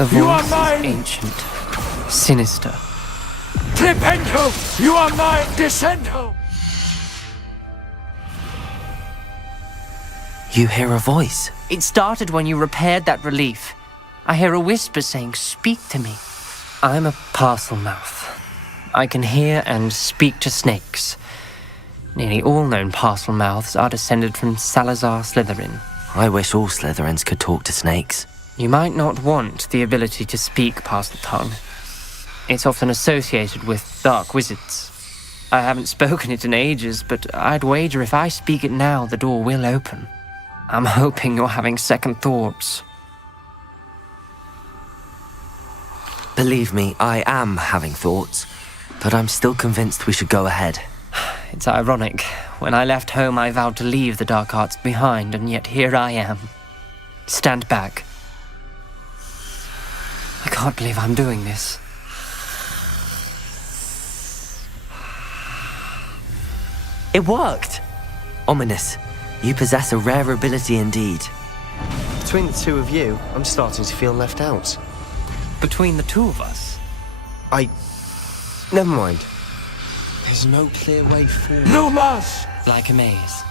The You are voice is mine! ancient, sinister. Flipendo! You are mine! Descendo! You hear a voice. It started when you repaired that relief. I hear a whisper saying, "Speak to me." I'm a parcel mouth. I can hear and speak to snakes. Nearly all known parcel mouths are descended from Salazar Slytherin. I wish all Slytherins could talk to snakes. You might not want the ability to speak parcel tongue. It's often associated with dark wizards. I haven't spoken it in ages, but I'd wager if I speak it now, the door will open. I'm hoping you're having second thoughts. Believe me, I am having thoughts, but I'm still convinced we should go ahead. It's ironic. When I left home, I vowed to leave the dark arts behind, and yet here I am. Stand back. I can't believe I'm doing this. It worked! Ominous. You possess a rare ability indeed. Between the two of you, I'm starting to feel left out. Between the two of us? Never mind. There's no clear way forward. Lumas! Like a maze.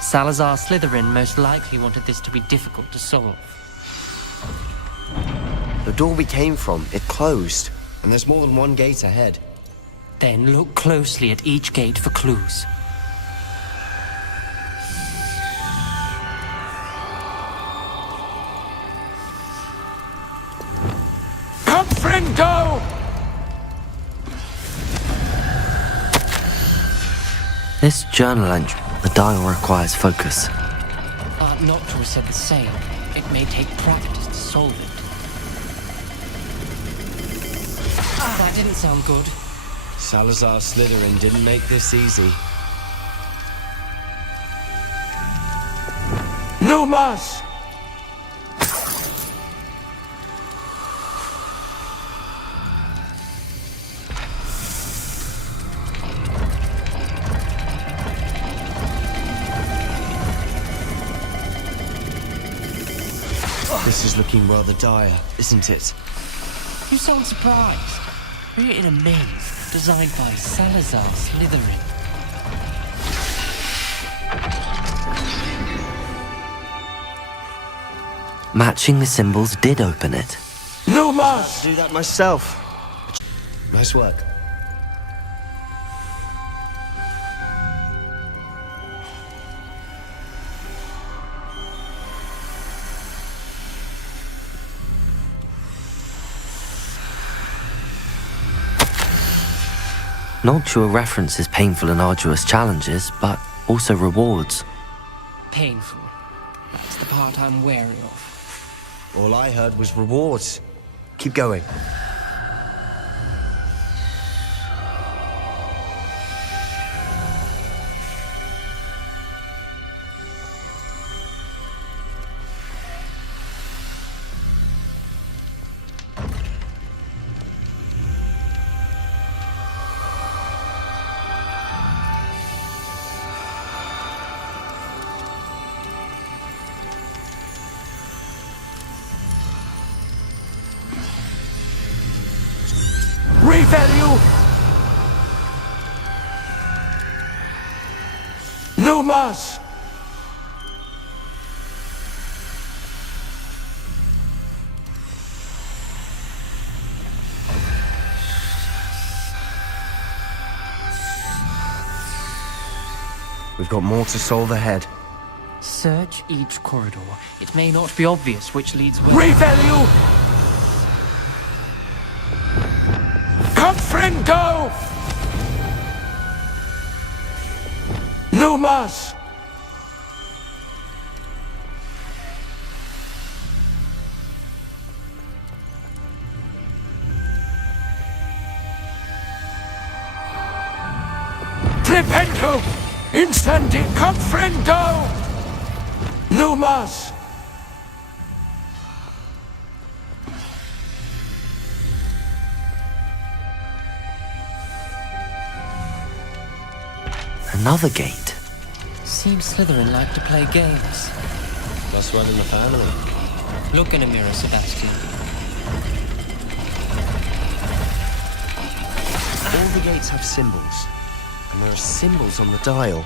Salazar Slytherin most likely wanted this to be difficult to solve. The door we came from, it closed. And there's more than one gate ahead. Then look closely at each gate for clues. Confrindo! This journal entry, the dial requires focus. Art Noctua said the same. It may take practice to solve it. That didn't sound good. Salazar Slytherin didn't make this easy. Lumas! This is looking rather dire, isn't it? You sound surprised. We're in a maze designed by Salazar Slytherin. Matching the symbols did open it. Lumas! Do that myself. Nice work. Noctua references painful and arduous challenges, but also rewards. Painful. That's the part I'm wary of. All I heard was rewards. Keep going. Revalue! Lumas! We've got more to solve ahead. Search each corridor. It may not be obvious which leads where. Revalue! Confrindo! Lumas! Flipendo! Instante confrindo! Lumas! Another gate. Seems Slytherin like to play games. Must run in the family. Look in a mirror, Sebastian. All the gates have symbols, and there are symbols on the dial.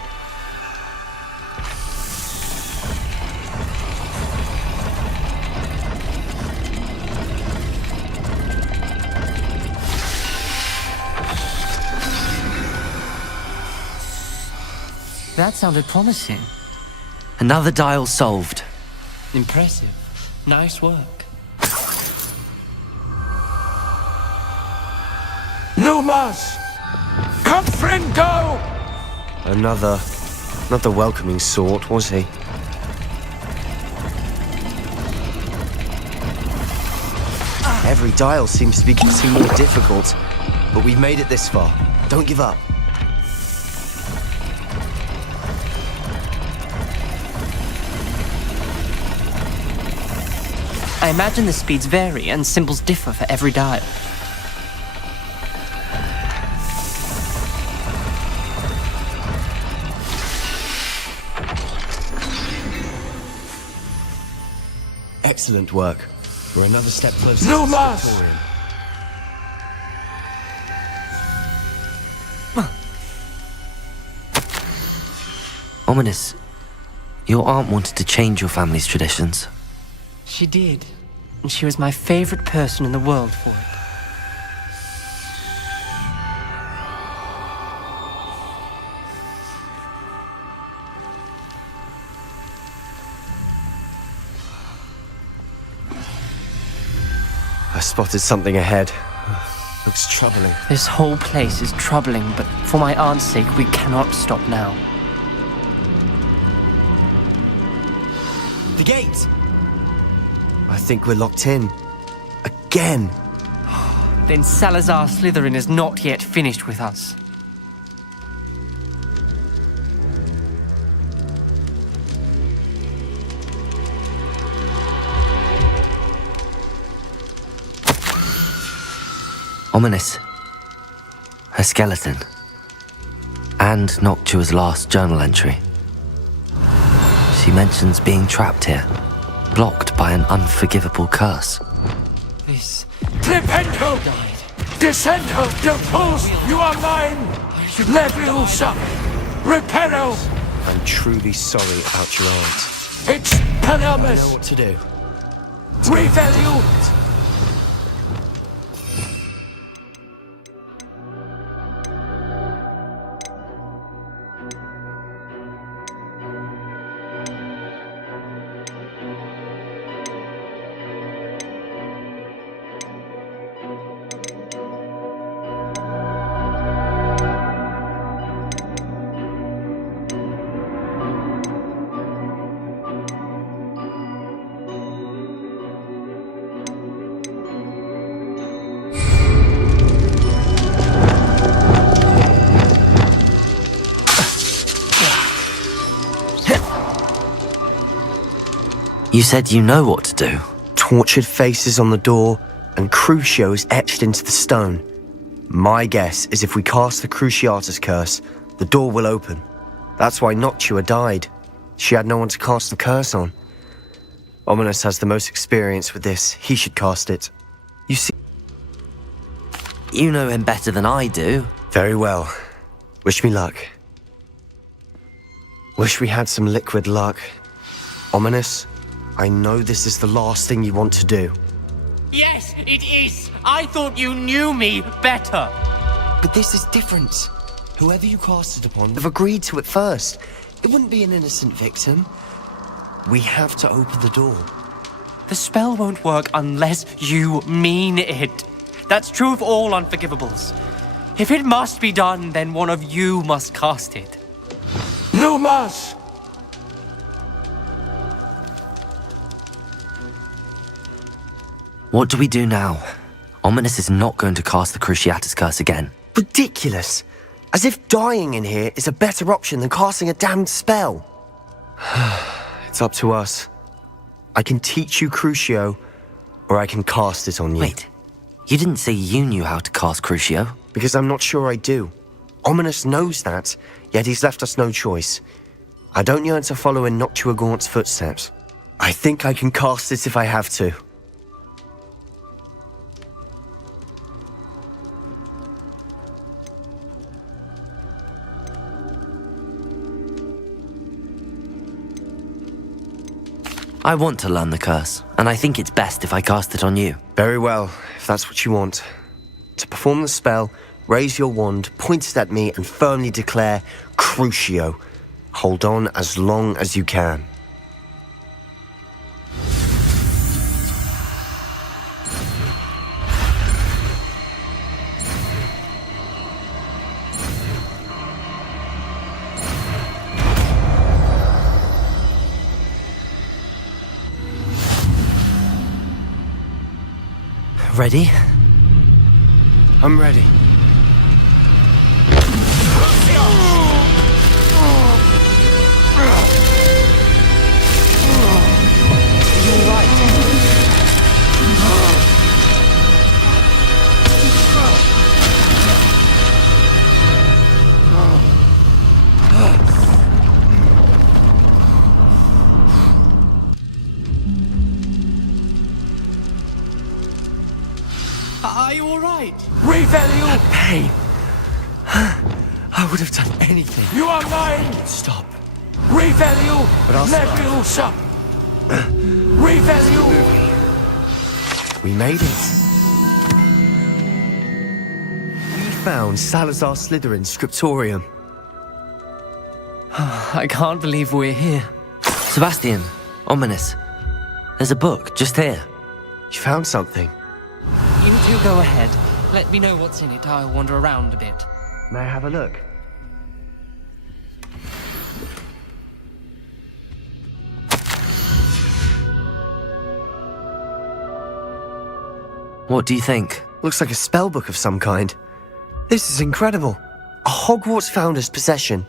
That sounded promising. Another dial solved. Impressive. Nice work. Numas! Confrendo! Another. Not the welcoming sort, was he? Every dial seems to be getting more difficult, but we've made it this far. Don't give up. I imagine the speeds vary and symbols differ for every dial. Excellent work. We're another step closer to Numas! the Slytherin. Ominous, your aunt wanted to change your family's traditions. She did. And she was my favorite person in the world for it. I spotted something ahead. Looks troubling. This whole place is troubling, but for my aunt's sake, we cannot stop now. The gate! I think we're locked in. Again! Then Salazar Slytherin is not yet finished with us. Ominous. Her skeleton. And Noctua's last journal entry. She mentions being trapped here, blocked by an unforgivable curse. This Clipendo! died. Descendo! Depuls! You are mine! Leviosa! Reparo! I'm truly sorry about your aunt. It's I know Panamus! what to do. Revelio! You said you know what to do. Tortured faces on the door and Crucios etched into the stone. My guess is if we cast the Cruciatus curse, the door will open. That's why Noctua died. She had no one to cast the curse on. Ominous has the most experience with this. He should cast it. You see... You know him better than I do. Very well. Wish me luck. Wish we had some liquid luck. Ominous, I know this is the last thing you want to do. Yes, it is! I thought you knew me better! But this is different. Whoever you cast it upon have agreed to it first. It wouldn't be an innocent victim. We have to open the door. The spell won't work unless you mean it. That's true of all unforgivables. If it must be done, then one of you must cast it. Numas! What do we do now? Ominous is not going to cast the Cruciatus curse again. Ridiculous. As if dying in here is a better option than casting a damned spell. It's up to us. I can teach you Crucio, or I can cast it on you. Wait, you didn't say you knew how to cast Crucio? Because I'm not sure I do. Ominous knows that, yet he's left us no choice. I don't yearn to follow in Noctua Gaunt's footsteps. I think I can cast it if I have to. I want to learn the curse, and I think it's best if I cast it on you. Very well, if that's what you want. To perform the spell, raise your wand, point it at me, and firmly declare Crucio. Hold on as long as you can. Ready? I'm ready. You're right. Are you all right? Revelio! Pain. I would have done anything. You are mine! Stop. Revelio! But I'll stop. Leviosa! Revelio! We made it. We found Salazar Slytherin's scriptorium. I can't believe we're here. Sebastian, ominous. There's a book just here. You found something. You two go ahead. Let me know what's in it. I'll wander around a bit. May I have a look? What do you think? Looks like a spellbook of some kind. This is incredible. A Hogwarts founder's possession.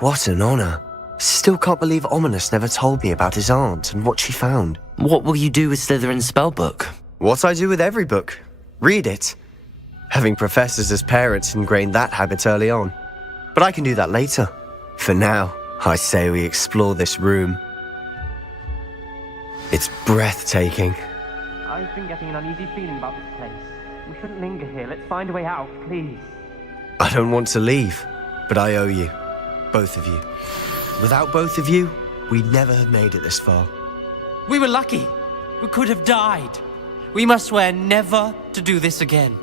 What an honor. Still can't believe Ominous never told me about his aunt and what she found. What will you do with Slytherin's spellbook? What I do with every book. Read it. Having professors as parents ingrained that habit early on. But I can do that later. For now, I say we explore this room. It's breathtaking. I've been getting an uneasy feeling about this place. We shouldn't linger here. Let's find a way out, please. I don't want to leave, but I owe you. Both of you. Without both of you, we'd never have made it this far. We were lucky. We could have died. We must swear never to do this again.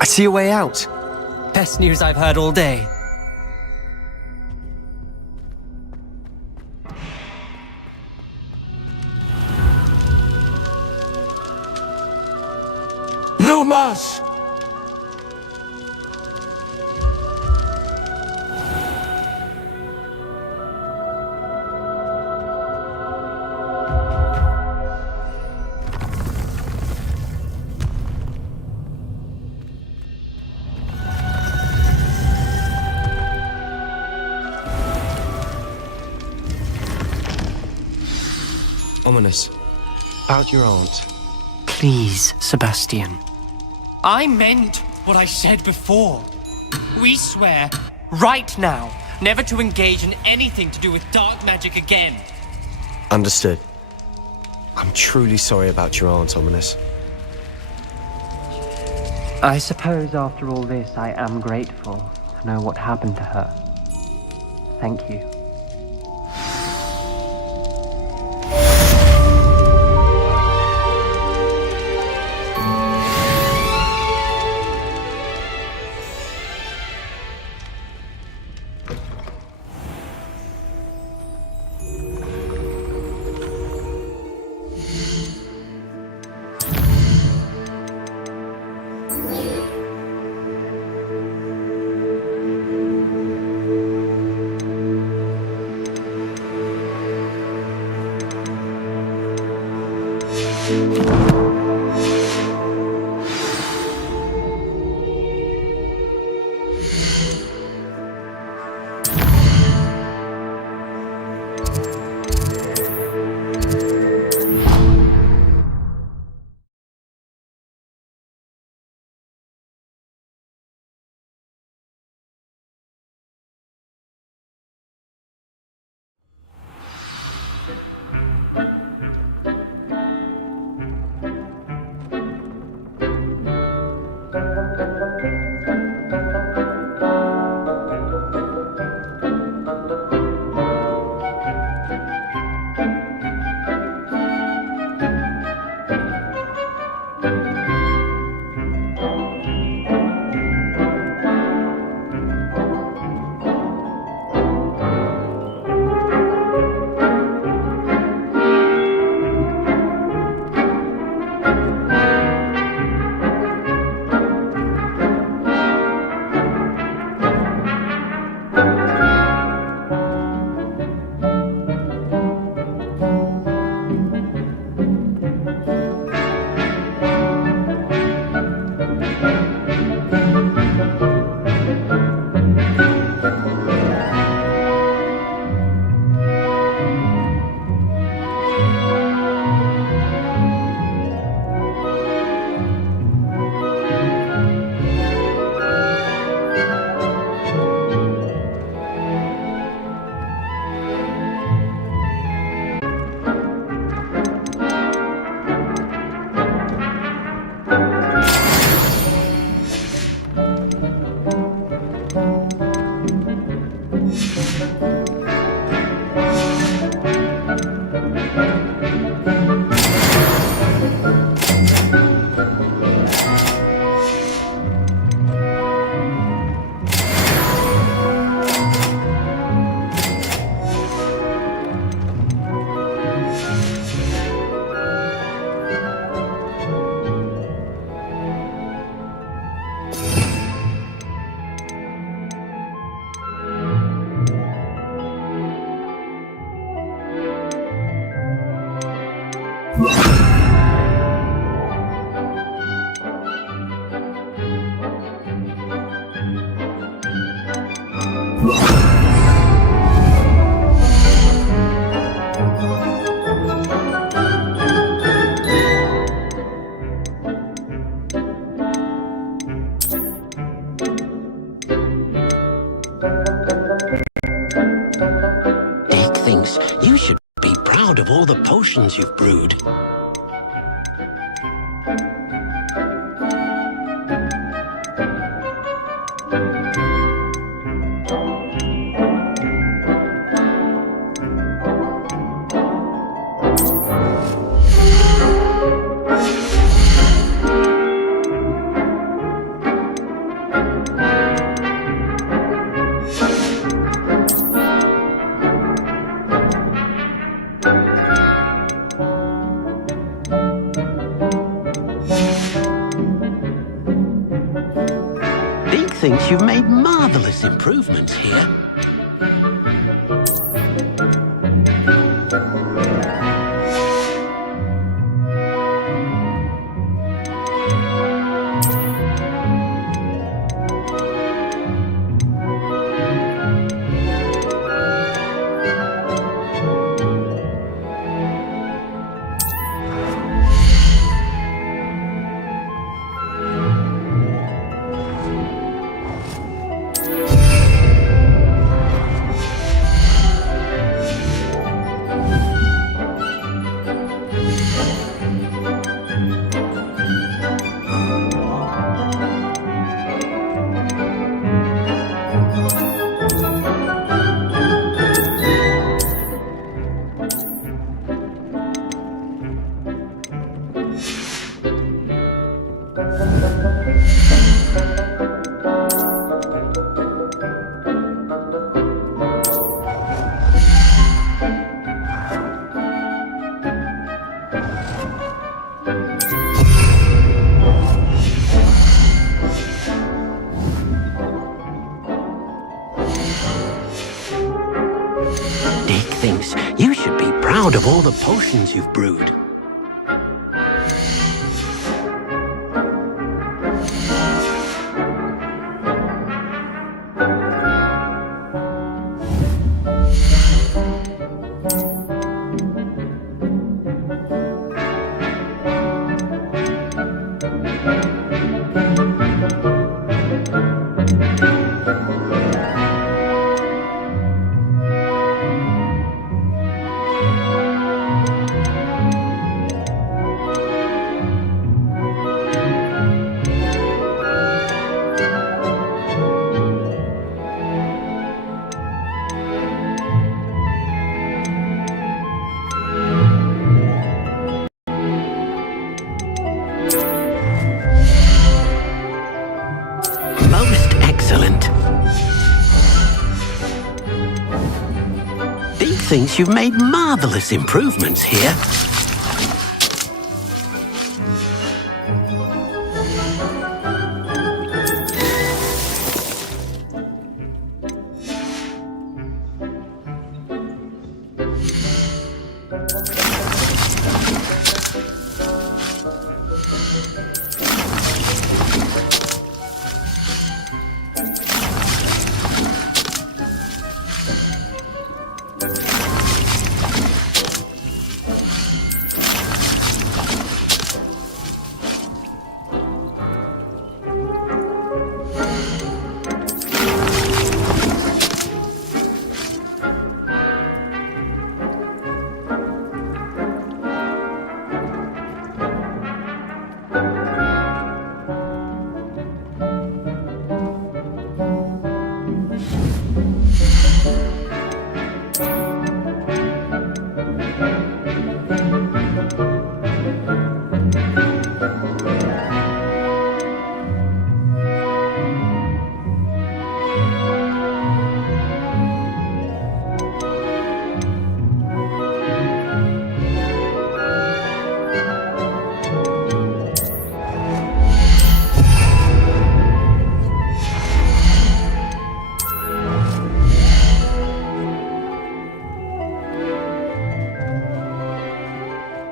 I see a way out. Best news I've heard all day. Lumos! Ominous. About your aunt. Please, Sebastian. I meant what I said before. We swear, right now, never to engage in anything to do with dark magic again. Understood. I'm truly sorry about your aunt, Ominous. I suppose after all this, I am grateful to know what happened to her. Thank you. Dick thinks you should be proud of all the potions you've brewed. Dick thinks you've made marvelous improvements here. Dick thinks you should be proud of all the potions you've brewed. Most excellent. Dick thinks you've made marvelous improvements here.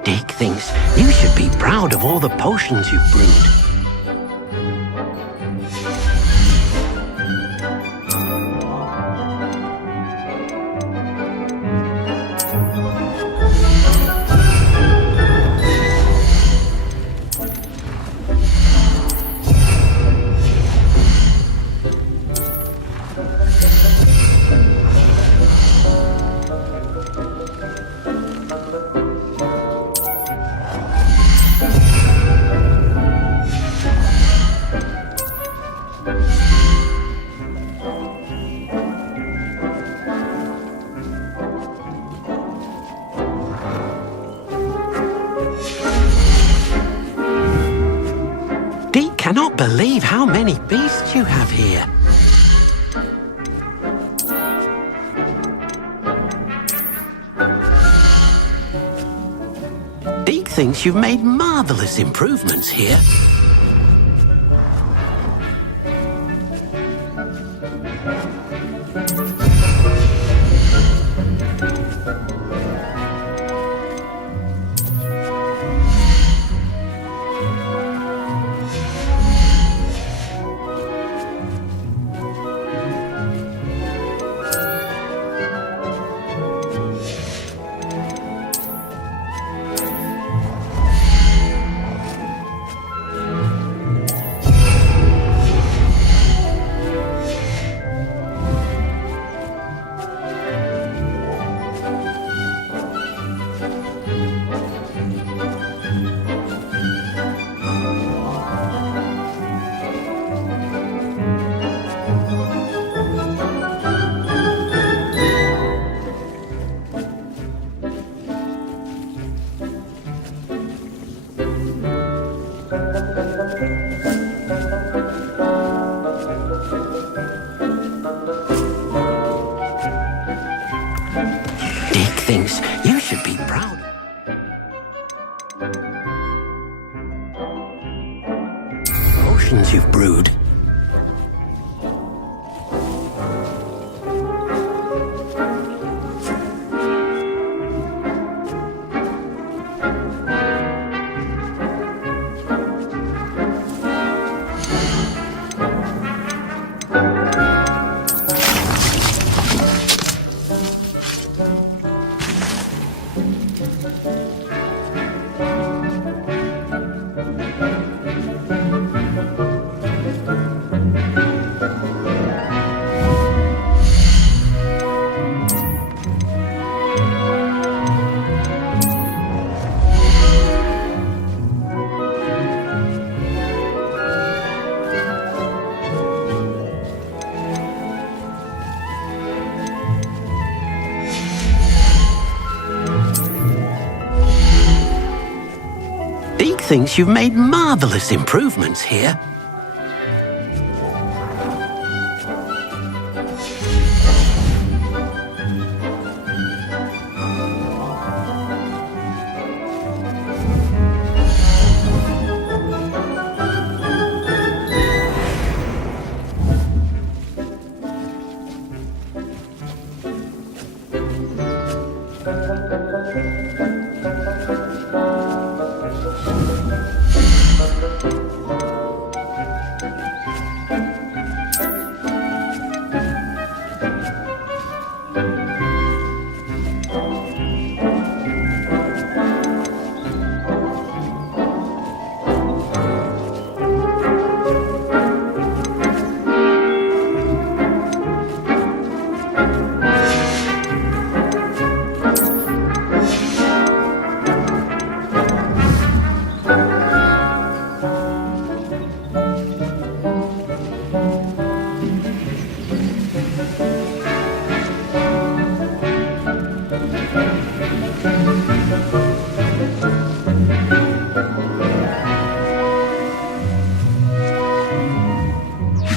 Dick thinks you should be proud of all the potions you've brewed. Cannot believe how many beasts you have here. Deke thinks you've made marvelous improvements here. Thinks you should be proud. Potions you've brewed. Thinks you've made marvelous improvements here.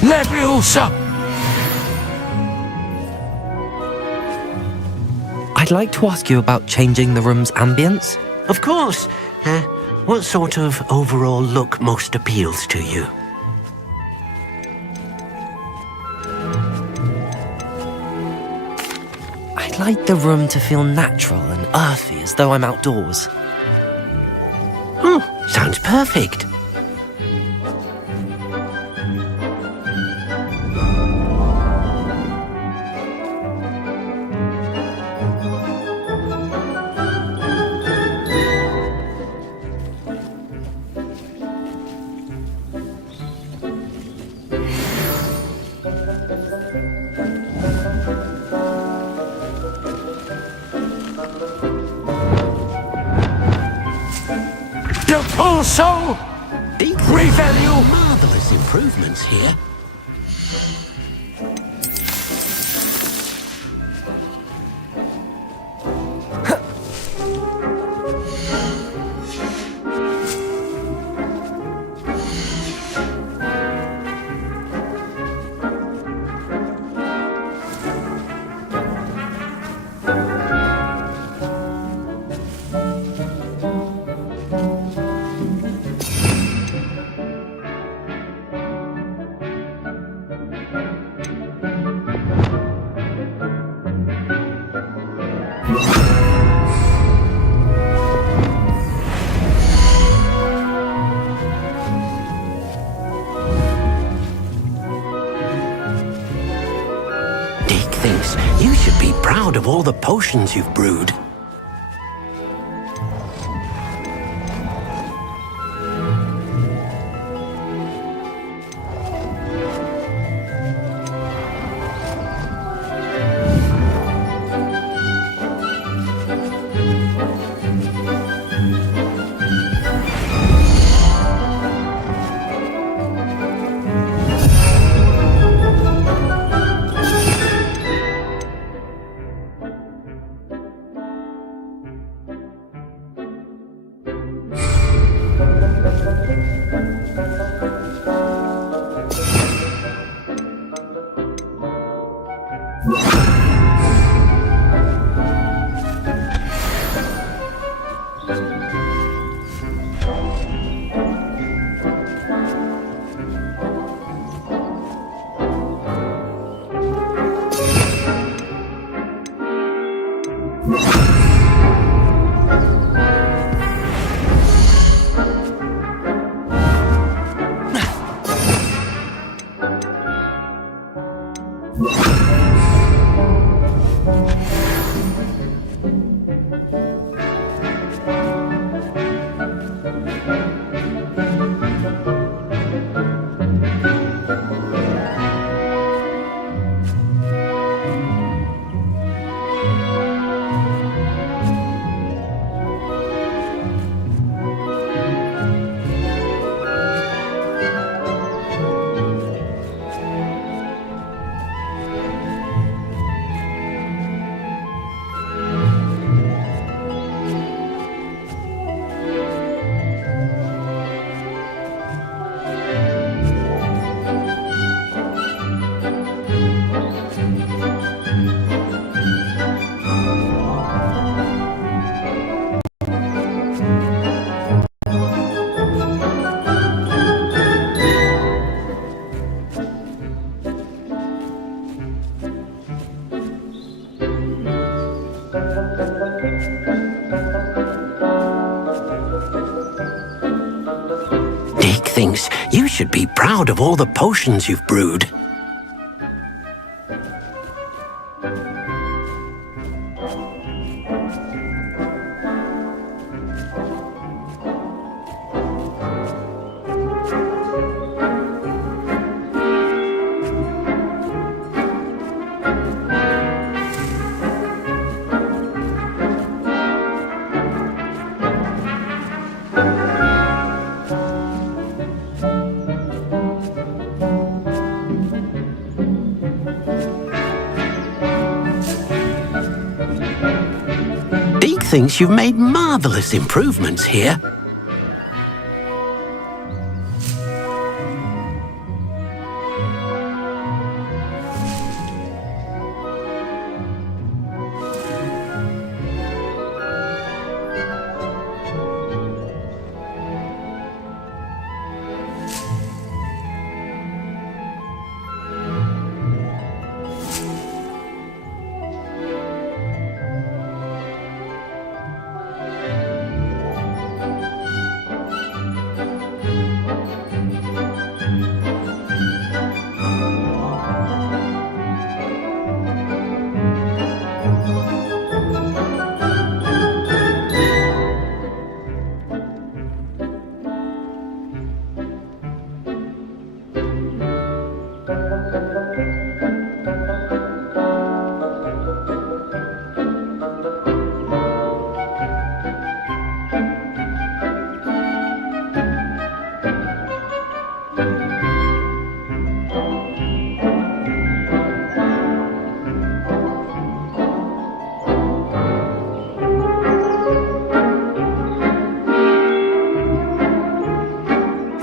Leviosa! I'd like to ask you about changing the room's ambience. Of course. What sort of overall look most appeals to you? I'd like the room to feel natural and earthy, as though I'm outdoors. Sounds perfect. The full soul! Revalue! Marvelous improvements here. You should be proud of all the potions you've brewed. Thinks you should be proud of all the potions you've brewed. Thinks you've made marvelous improvements here.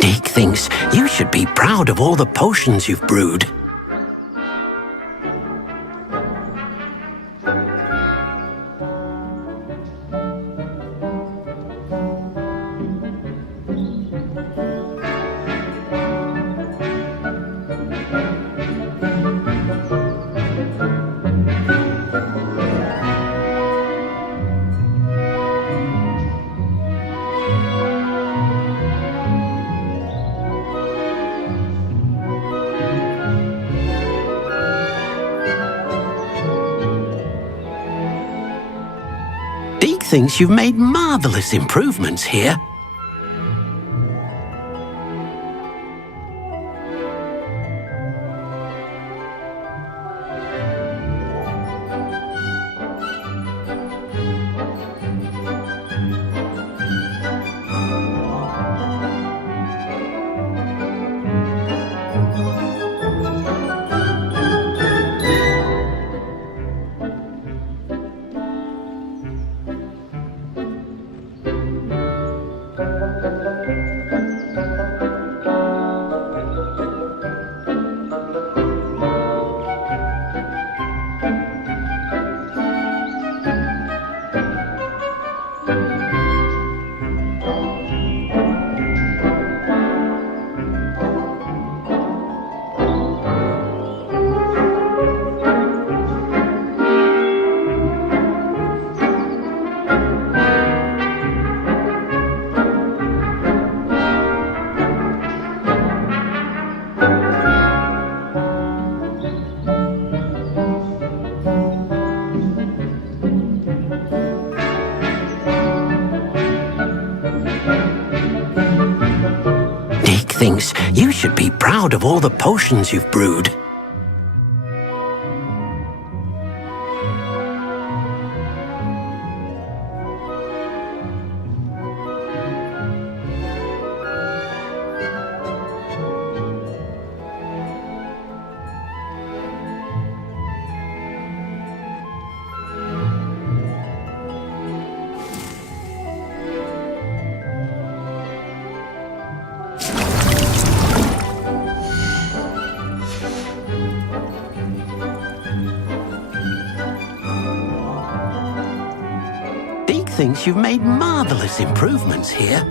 Deke thinks you should be proud of all the potions you've brewed. Deke thinks you've made marvelous improvements here. Thinks you should be proud of all the potions you've brewed. Thinks you've made marvelous improvements here.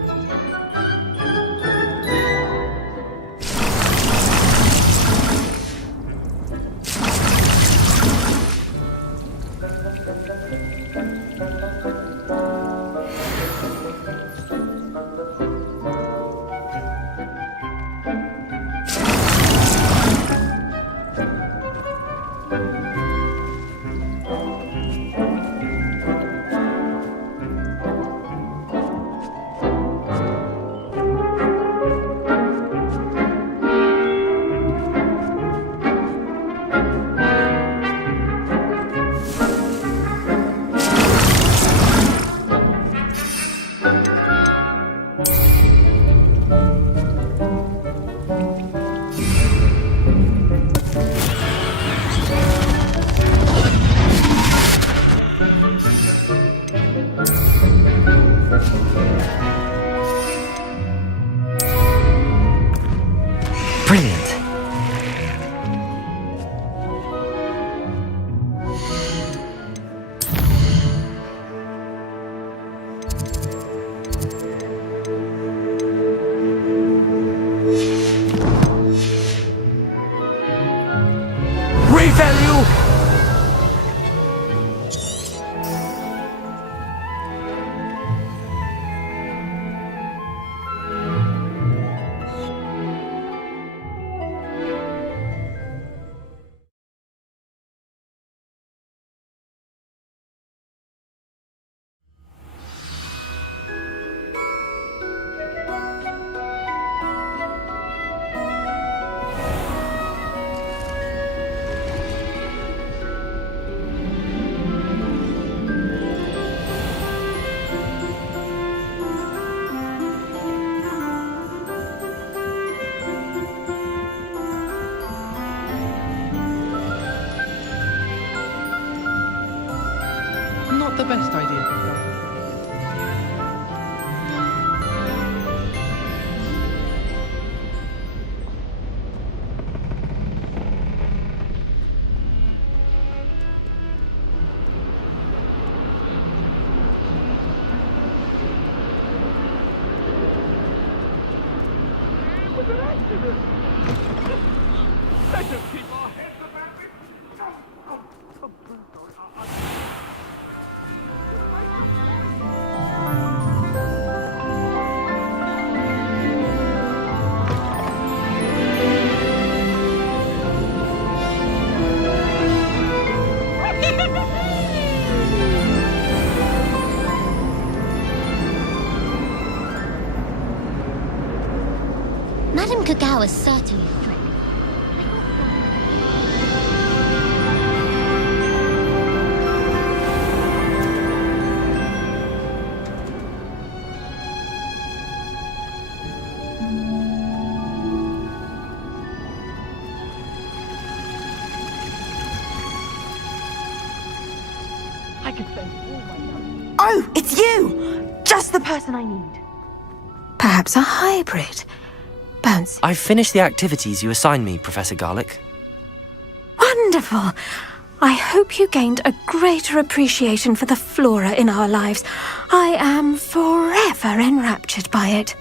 Brilliant. Revalue! Not the best idea. Madame Kagao is certainly strict. Oh, it's you! Just the person I need. Perhaps a hybrid. Bounce. I've finished the activities you assigned me, Professor Garlick. Wonderful! I hope you gained a greater appreciation for the flora in our lives. I am forever enraptured by it.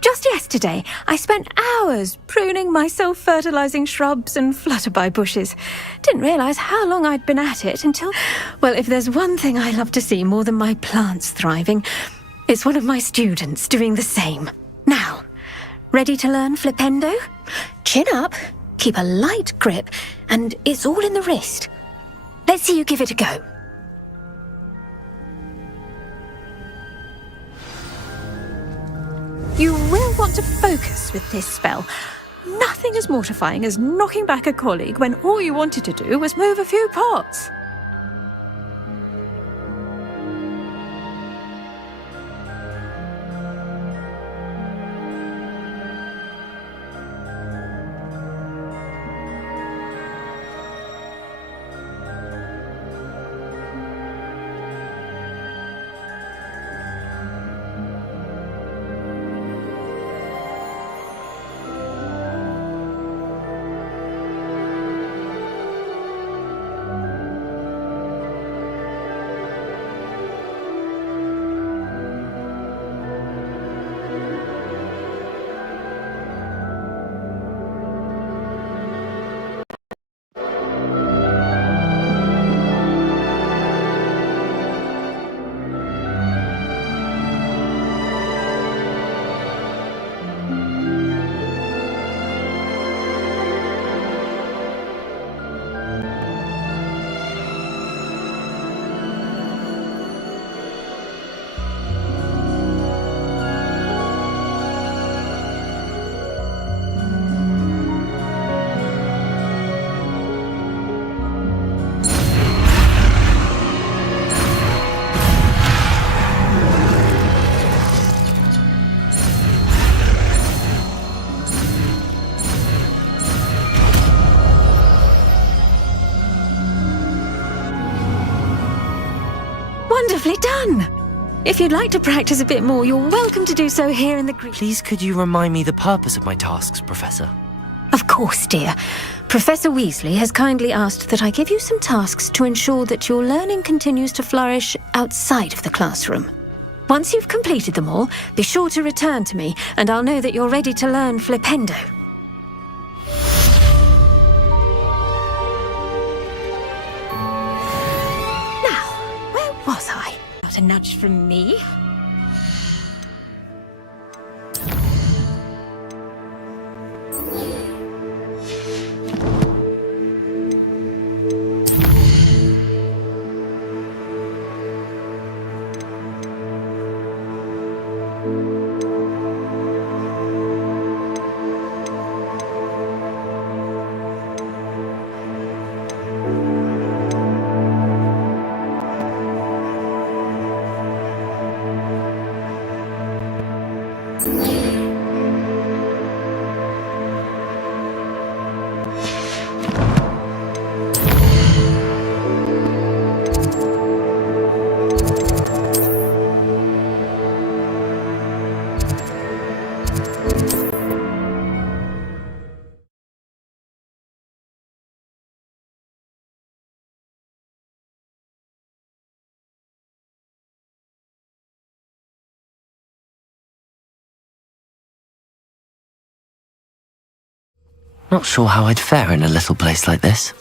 Just yesterday, I spent hours pruning my self-fertilizing shrubs and flutterby bushes. Didn't realize how long I'd been at it until... Well, if there's one thing I love to see more than my plants thriving, it's one of my students doing the same. Now, ready to learn Flipendo? Chin up, keep a light grip, and it's all in the wrist. Let's see you give it a go. You will want to focus with this spell. Nothing as mortifying as knocking back a colleague when all you wanted to do was move a few pots. Wonderfully done! If you'd like to practice a bit more, you're welcome to do so here in the green. Please could you remind me the purpose of my tasks, Professor? Of course, dear. Professor Weasley has kindly asked that I give you some tasks to ensure that your learning continues to flourish outside of the classroom. Once you've completed them all, be sure to return to me, and I'll know that you're ready to learn Flipendo. Was I? Not a nudge from me. Not sure how I'd fare in a little place like this.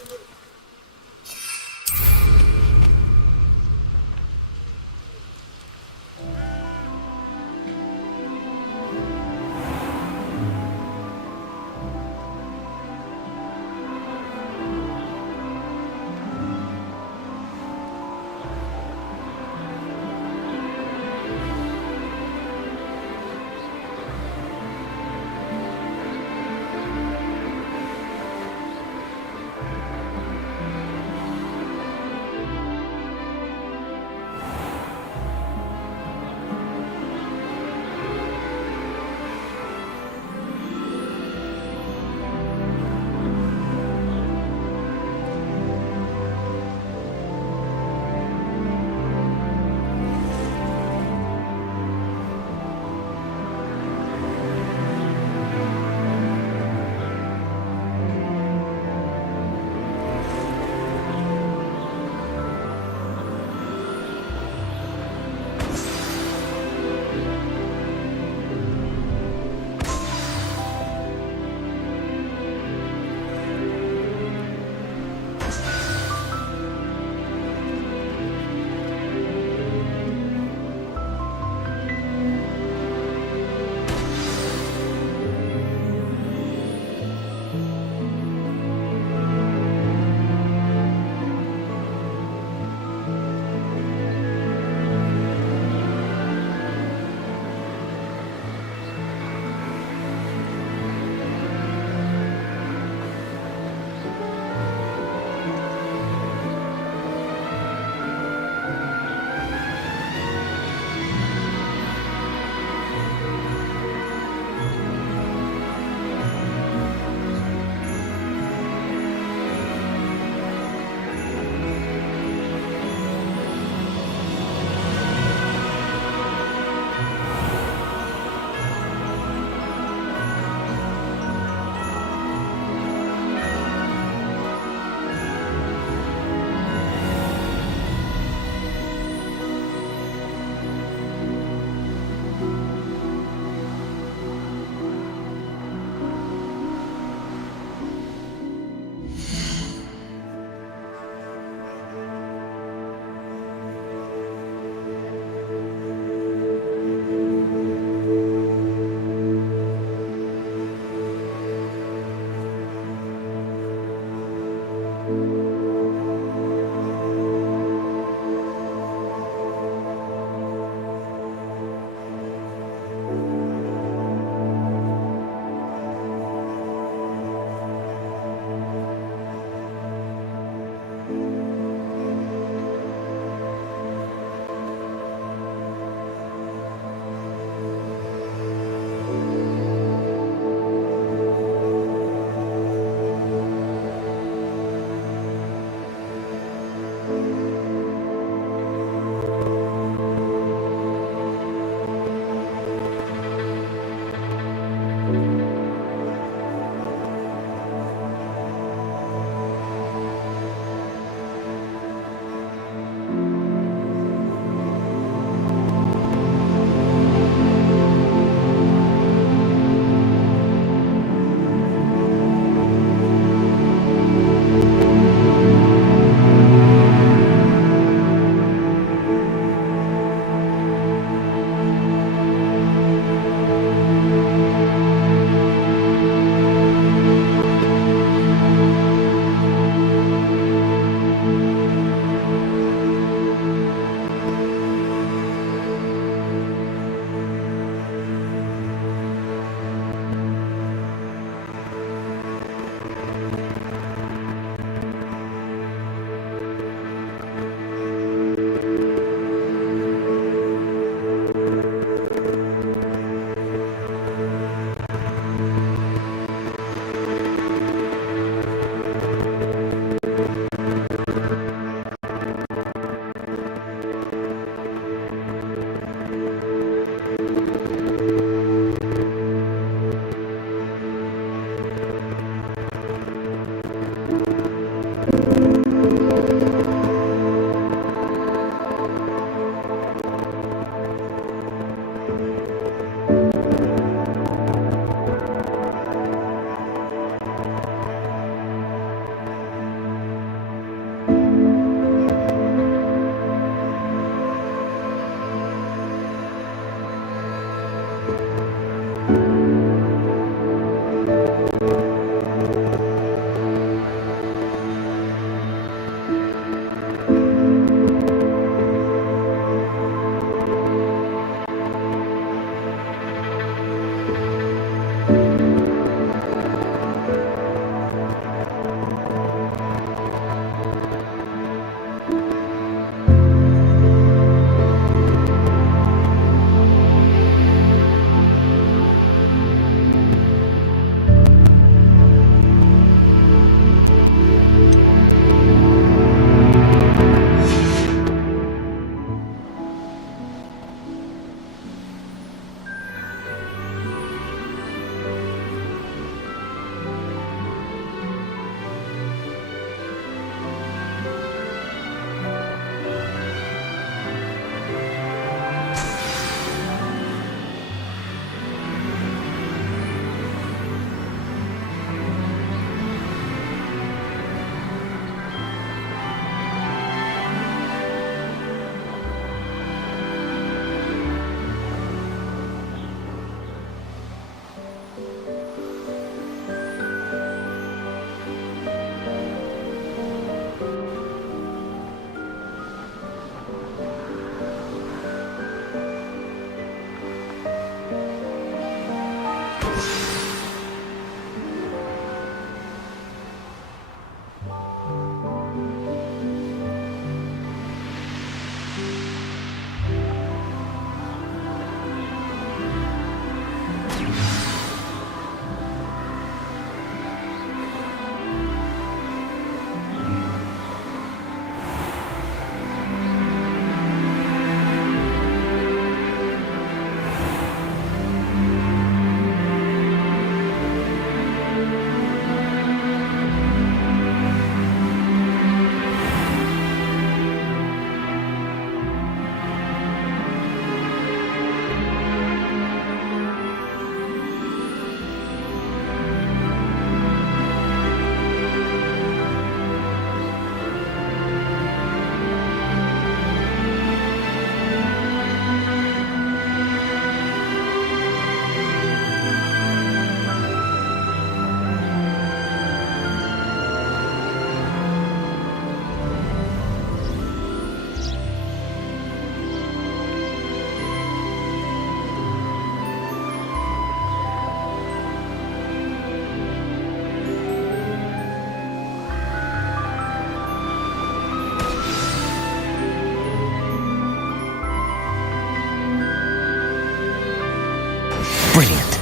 Brilliant.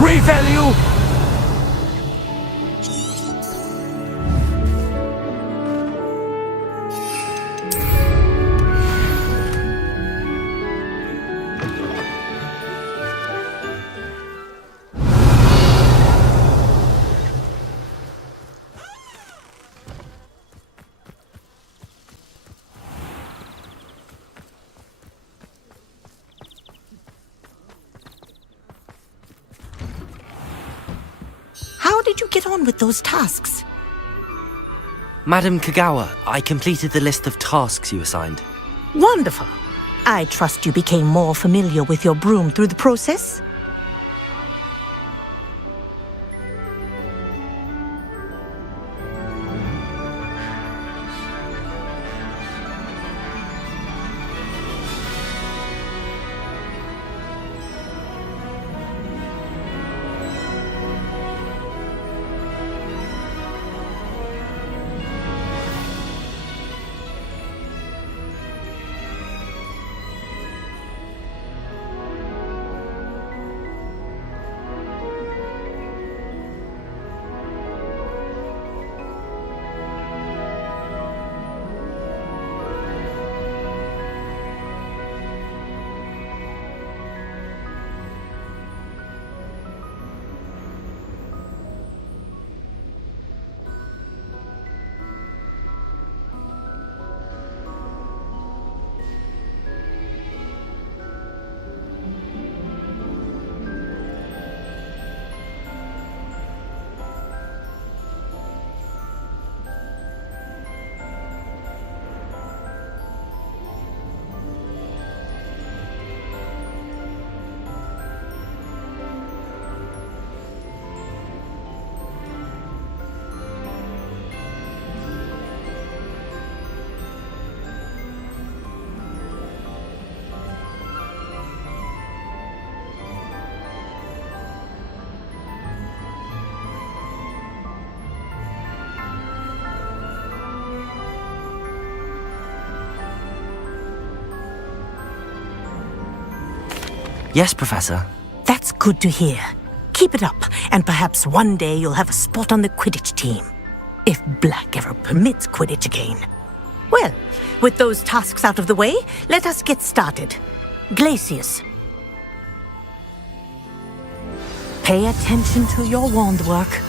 Revalue! How did you get on with those tasks? Madam Kagawa, I completed the list of tasks you assigned. Wonderful. I trust you became more familiar with your broom through the process? Yes, Professor. That's good to hear. Keep it up, and perhaps one day you'll have a spot on the Quidditch team. If Black ever permits Quidditch again. Well, with those tasks out of the way, let us get started. Glacius. Pay attention to your wand work.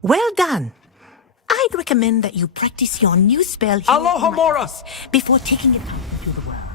Well done. I'd recommend that you practice your new spell here Aloha in my Mora! office before taking it out into the world.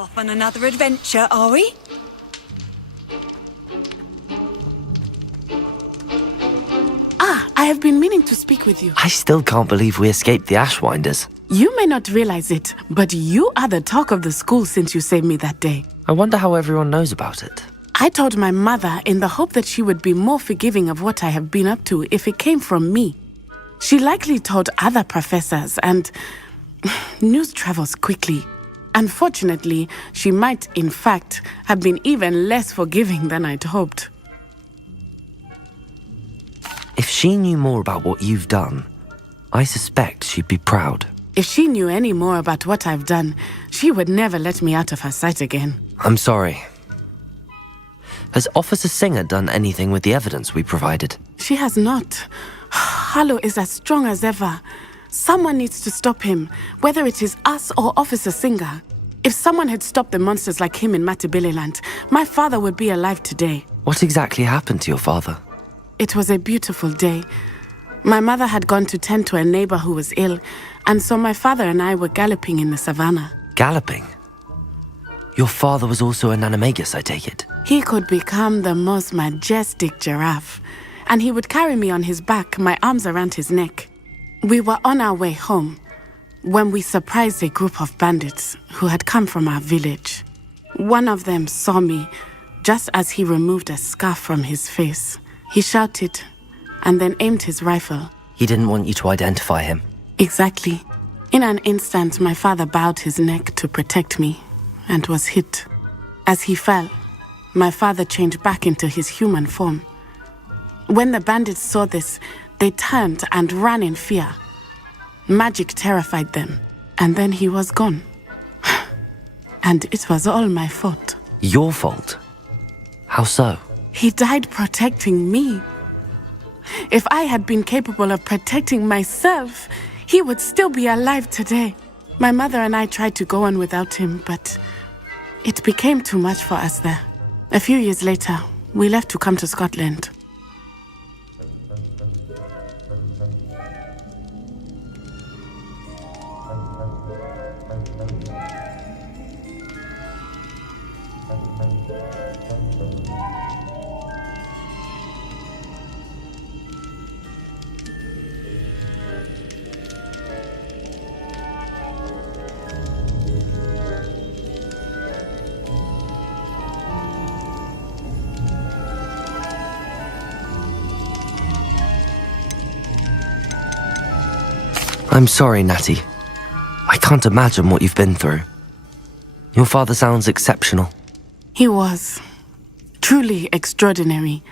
Off on another adventure, are we? I have been meaning to speak with you. I still can't believe we escaped the Ashwinders. You may not realize it, but you are the talk of the school since you saved me that day. I wonder how everyone knows about it. I told my mother in the hope that she would be more forgiving of what I have been up to if it came from me. She likely told other professors, and news travels quickly. Unfortunately, she might, in fact, have been even less forgiving than I'd hoped. If she knew more about what you've done, I suspect she'd be proud. If she knew any more about what I've done, she would never let me out of her sight again. I'm sorry. Has Officer Singer done anything with the evidence we provided? She has not. Harlow is as strong as ever. Someone needs to stop him, whether it is us or Officer Singer. If someone had stopped the monsters like him in Matabeleland, my father would be alive today. What exactly happened to your father? It was a beautiful day. My mother had gone to tend to a neighbor who was ill, and so my father and I were galloping in the savannah. Galloping? Your father was also an animagus, I take it? He could become the most majestic giraffe, and he would carry me on his back, my arms around his neck. We were on our way home when we surprised a group of bandits who had come from our village. One of them saw me just as he removed a scarf from his face. He shouted and then aimed his rifle. He didn't want you to identify him. Exactly. In an instant, my father bowed his neck to protect me and was hit. As he fell, my father changed back into his human form. When the bandits saw this, they turned and ran in fear. Magic terrified them, and then he was gone. And it was all my fault. Your fault? How so? He died protecting me. If I had been capable of protecting myself, he would still be alive today. My mother and I tried to go on without him, but it became too much for us there. A few years later, we left to come to Scotland. I'm sorry, Natty. I can't imagine what you've been through. Your father sounds exceptional. He was. Truly extraordinary.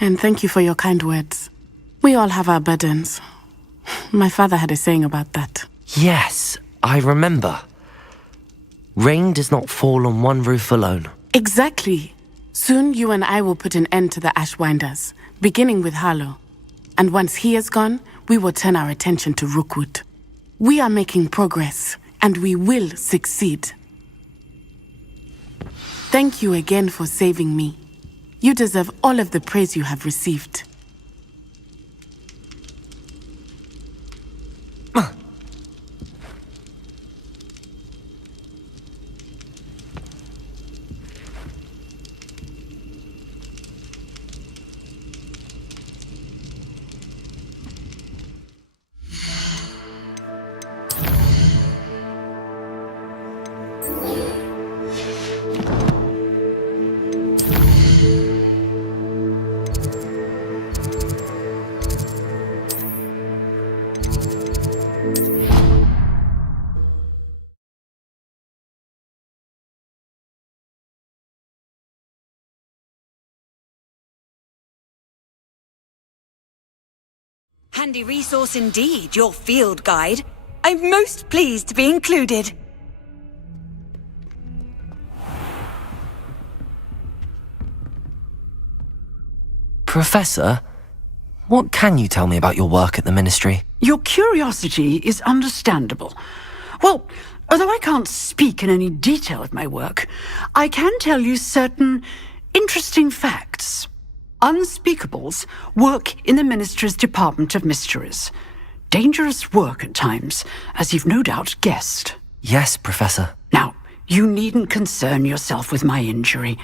And thank you for your kind words. We all have our burdens. My father had a saying about that. Yes, I remember. Rain does not fall on one roof alone. Exactly. Soon you and I will put an end to the Ashwinders, beginning with Harlow. And once he is gone, we will turn our attention to Rookwood. We are making progress, and we will succeed. Thank you again for saving me. You deserve all of the praise you have received. Handy resource indeed, your field guide. I'm most pleased to be included. Professor, what can you tell me about your work at the Ministry? Your curiosity is understandable. Well, although I can't speak in any detail of my work, I can tell you certain interesting facts. Unspeakables work in the Ministry's Department of Mysteries. Dangerous work at times, as you've no doubt guessed. Yes, Professor. Now, You needn't concern yourself with my injury.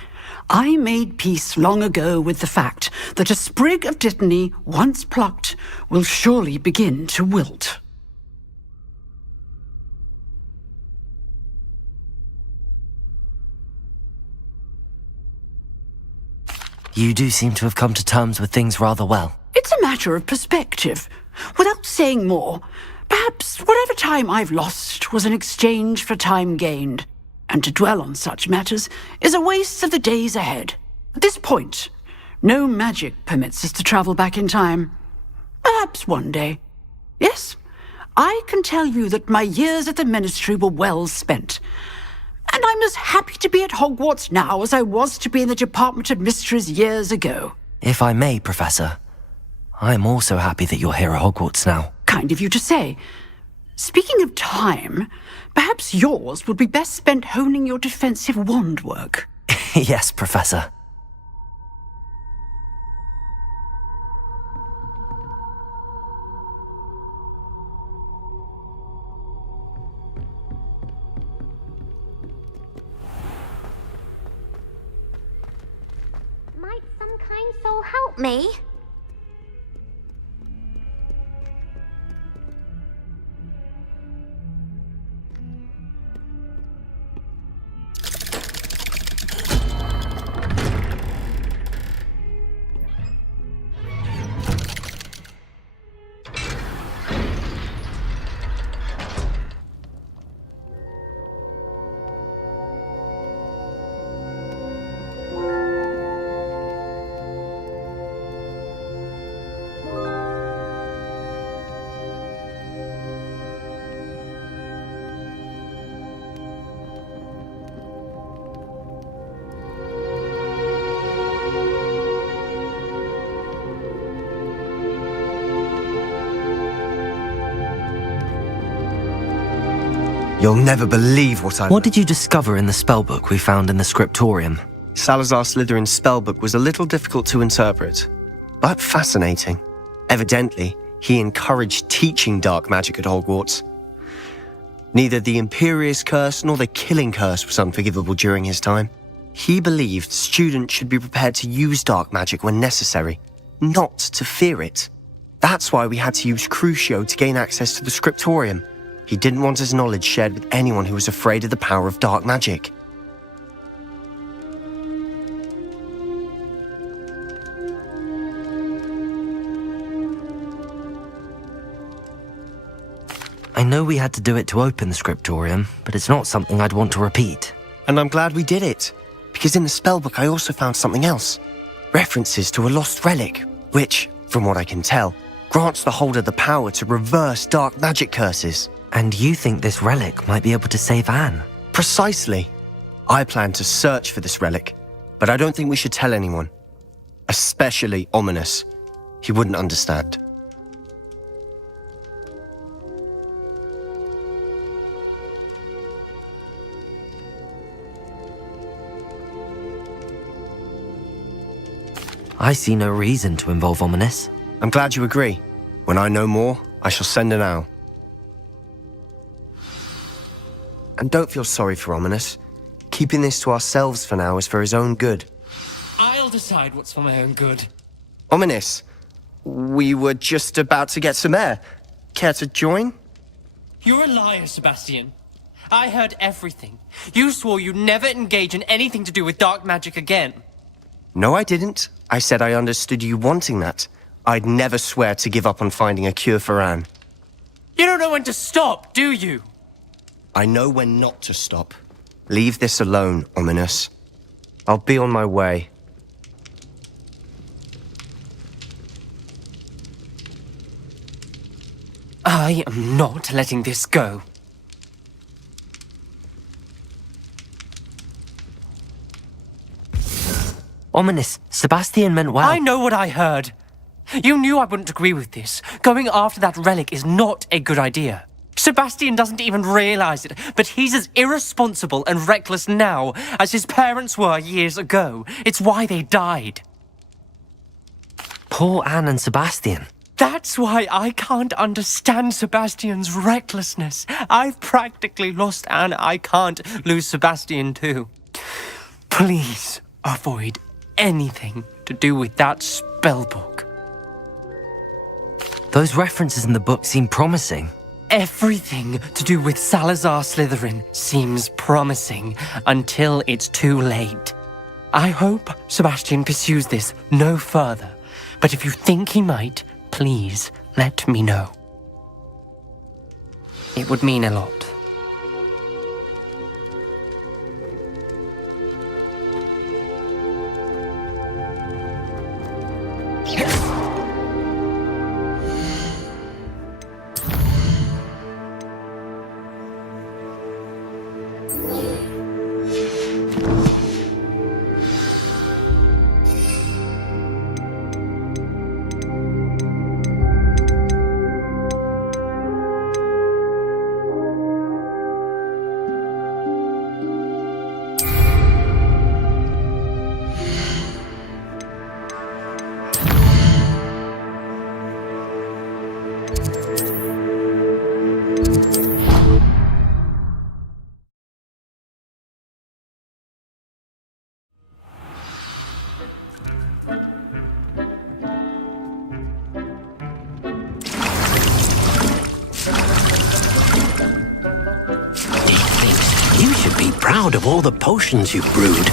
I made peace long ago with the fact that a sprig of dittany, once plucked, will surely begin to wilt. You do seem to have come to terms with things rather well. It's a matter of perspective. Without saying more, perhaps whatever time I've lost was an exchange for time gained, and to dwell on such matters is a waste of the days ahead. At this point, no magic permits us to travel back in time. Perhaps one day. Yes, I can tell you that my years at the Ministry were well spent. And I'm as happy to be at Hogwarts now as I was to be in the Department of Mysteries years ago. If I may, Professor, I'm also happy that you're here at Hogwarts now. Kind of you to say. Speaking of time, perhaps yours would be best spent honing your defensive wand work. Yes, Professor. Might some kind soul help me? You'll never believe what I What did you discover in the spellbook we found in the scriptorium? Salazar Slytherin's spellbook was a little difficult to interpret, but fascinating. Evidently, he encouraged teaching dark magic at Hogwarts. Neither the Imperious Curse nor the Killing Curse was unforgivable during his time. He believed students should be prepared to use dark magic when necessary, not to fear it. That's why we had to use Crucio to gain access to the scriptorium. He didn't want his knowledge shared with anyone who was afraid of the power of dark magic. I know we had to do it to open the scriptorium, but it's not something I'd want to repeat. And I'm glad we did it, because in the spellbook I also found something else. References to a lost relic, which, from what I can tell, grants the holder the power to reverse dark magic curses. And you think this relic might be able to save Anne? Precisely. I plan to search for this relic, but I don't think we should tell anyone. Especially Ominous. He wouldn't understand. I see no reason to involve Ominous. I'm glad you agree. When I know more, I shall send an owl. And don't feel sorry for Ominous. Keeping this to ourselves for now is for his own good. I'll decide what's for my own good. Ominous, we were just about to get some air. Care to join? You're a liar, Sebastian. I heard everything. You swore you'd never engage in anything to do with dark magic again. No, I didn't. I said I understood you wanting that. I'd never swear to give up on finding a cure for Anne. You don't know when to stop, do you? I know when not to stop. Leave this alone, Ominous. I'll be on my way. I am not letting this go. Ominous, Sebastian meant well. I know what I heard. You knew I wouldn't agree with this. Going after that relic is not a good idea. Sebastian doesn't even realize it, but he's as irresponsible and reckless now as his parents were years ago. It's why they died. Poor Anne and Sebastian. That's why I can't understand Sebastian's recklessness. I've practically lost Anne. I can't lose Sebastian too. Please avoid anything to do with that spellbook. Those references in the book seem promising. Everything to do with Salazar Slytherin seems promising until it's too late. I hope Sebastian pursues this no further, but if you think he might, please let me know. It would mean a lot. You should be proud of all the potions you've brewed.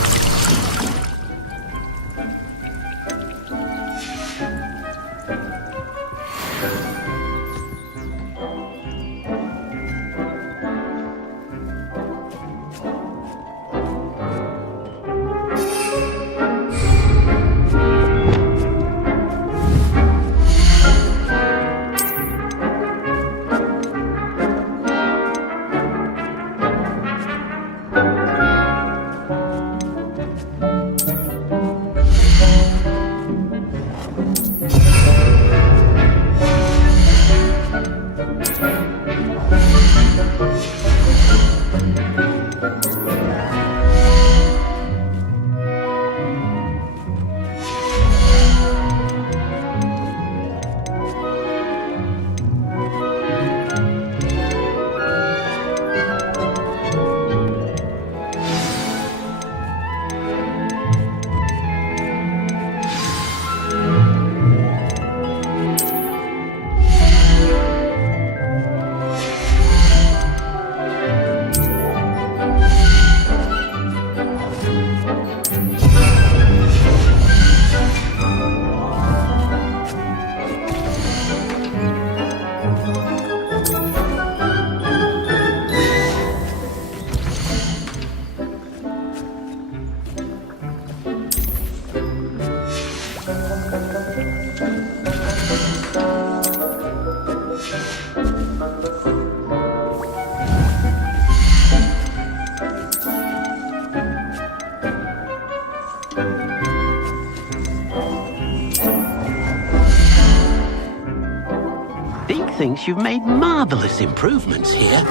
Thinks you've made marvelous improvements here.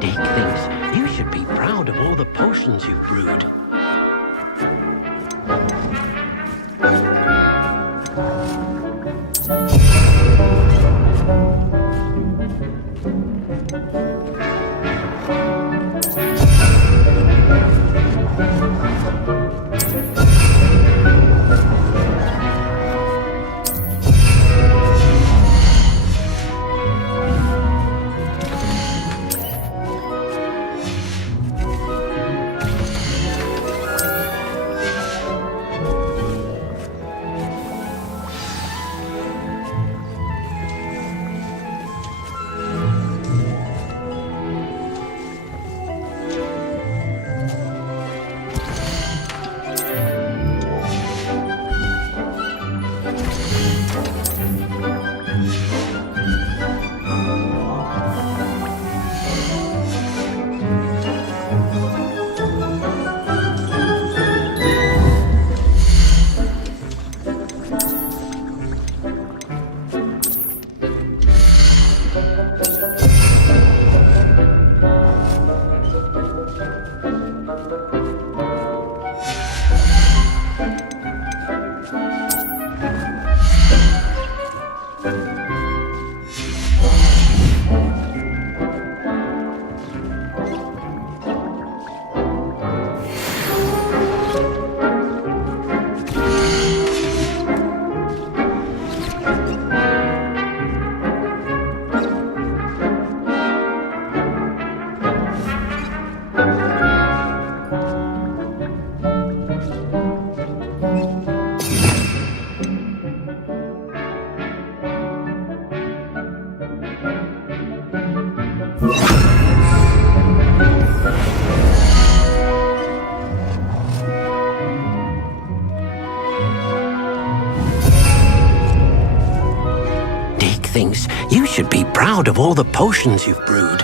Dick thinks you should be proud of all the potions you've brewed. this. You should be proud of all the potions you've brewed.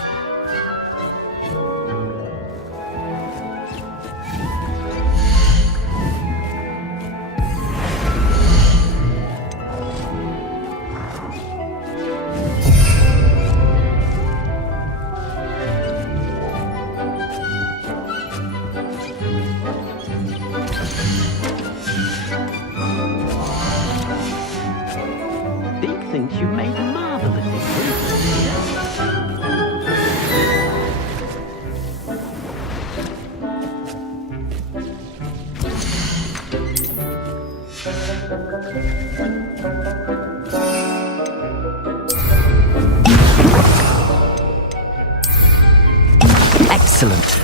Big thinks you made marvelous improvements here. Excellent.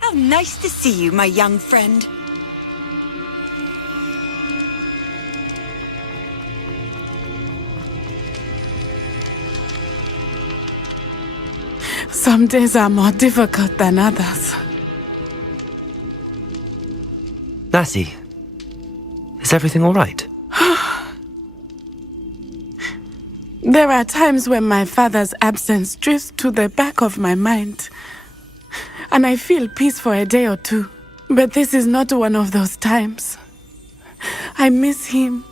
How nice to see you, my young friend. Some days are more difficult than others. Natty, is everything all right? There are times when my father's absence drifts to the back of my mind, and I feel peace for a day or two. But this is not one of those times. I miss him.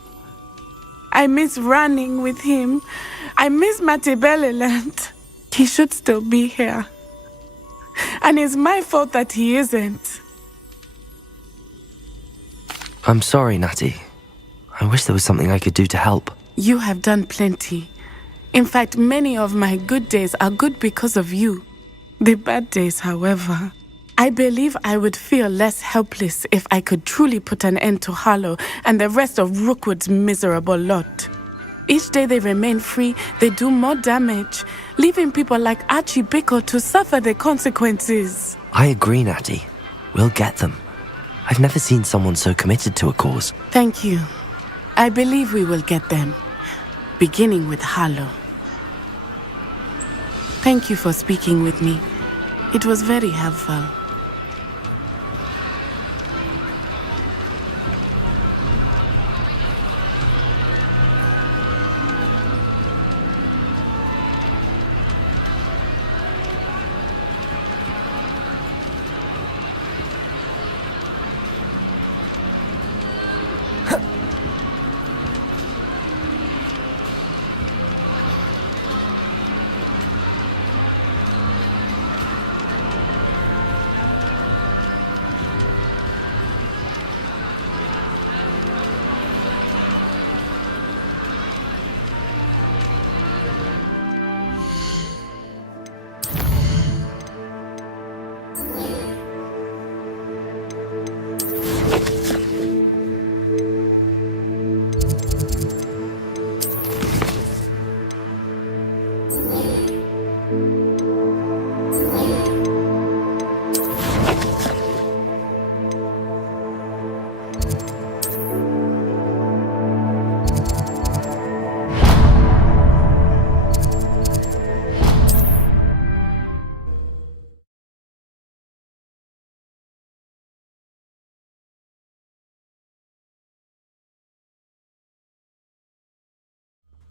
I miss running with him. I miss Matibeleland. He should still be here. And it's my fault that he isn't. I'm sorry, Natty. I wish there was something I could do to help. You have done plenty. In fact, many of my good days are good because of you. The bad days, however, I believe I would feel less helpless if I could truly put an end to Harlow and the rest of Rookwood's miserable lot. Each day they remain free, they do more damage, leaving people like Archie Bickle to suffer the consequences. I agree, Natty. We'll get them. I've never seen someone so committed to a cause. Thank you. I believe we will get them, beginning with Harlow. Thank you for speaking with me. It was very helpful.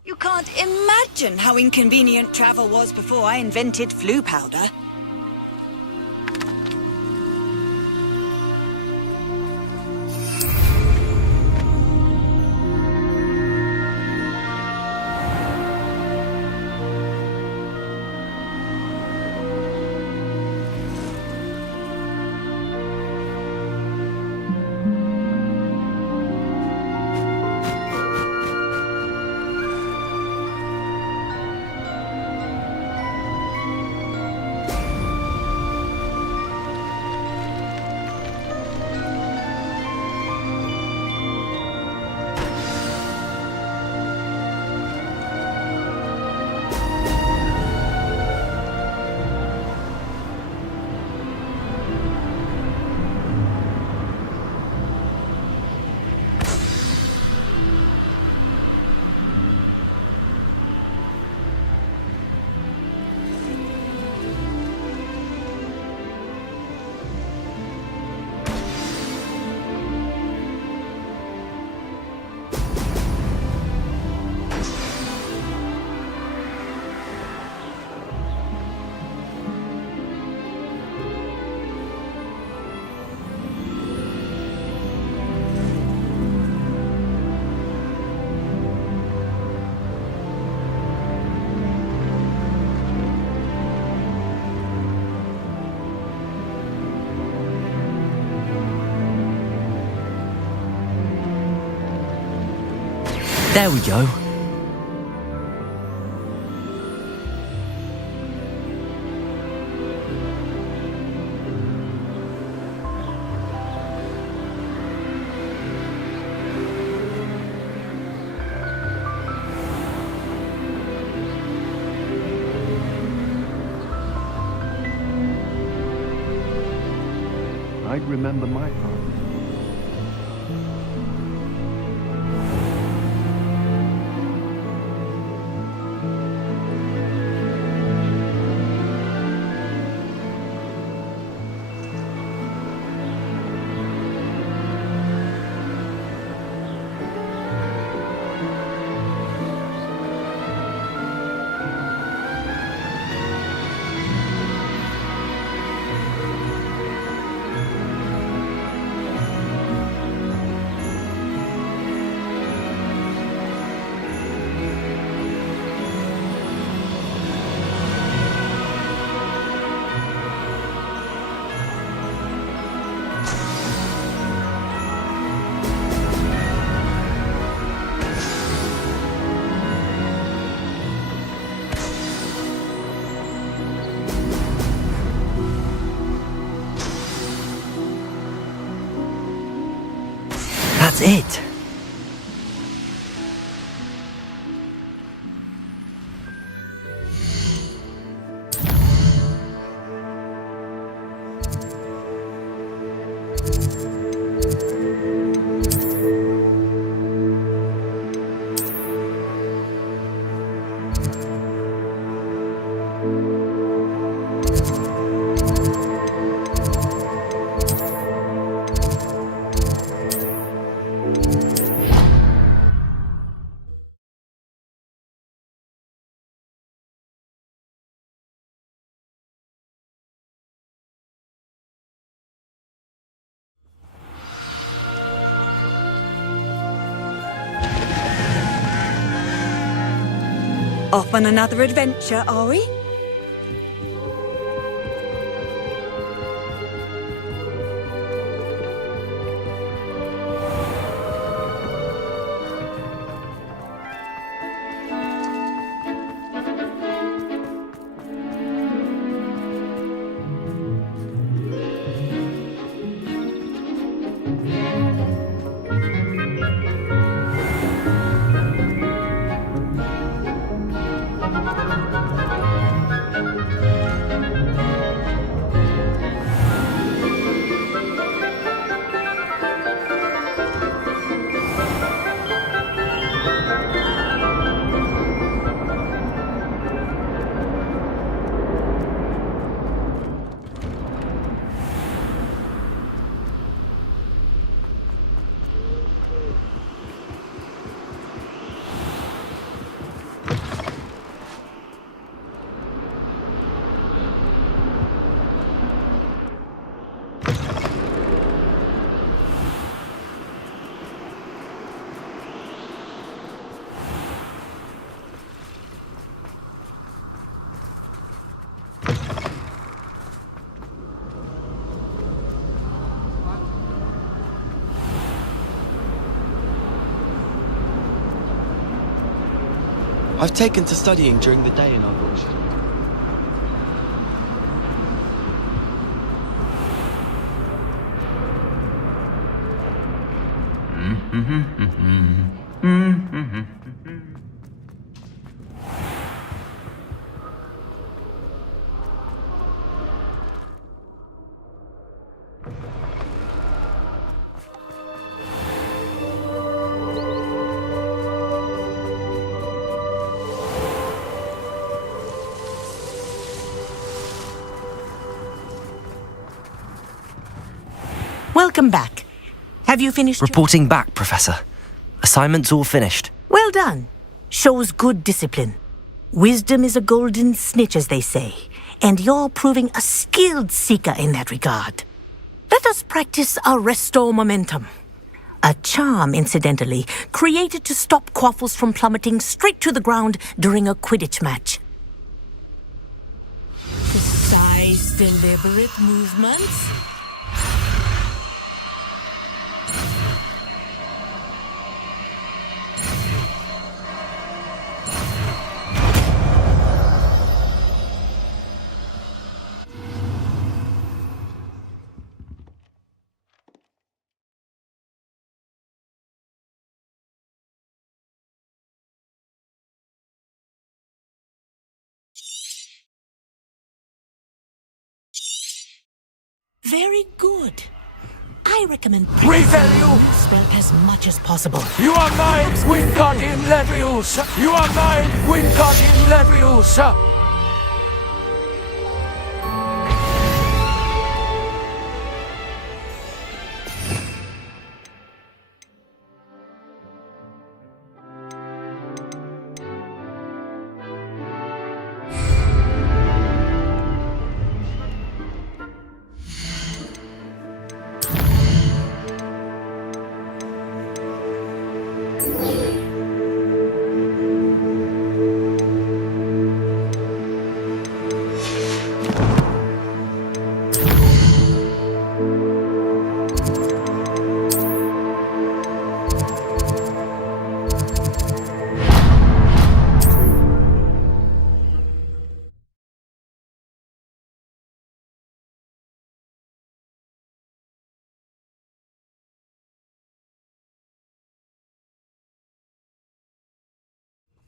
You can't imagine how inconvenient travel was before I invented flu powder. There we go. I'd remember my part. That's it. Off on another adventure, are we? I've taken to studying during the day in Hogwarts. Welcome back. Have you finished? Reporting back, Professor. Assignment's all finished. Well done. Shows good discipline. Wisdom is a golden snitch, as they say, and you're proving a skilled seeker in that regard. Let us practice our restore momentum. A charm, incidentally, created to stop quaffles from plummeting straight to the ground during a Quidditch match. Precise, deliberate movements. Very good. I recommend Revelio! spell as much as possible. You are mine, Wingardium Leviosa! You are mine, Wingardium Leviosa!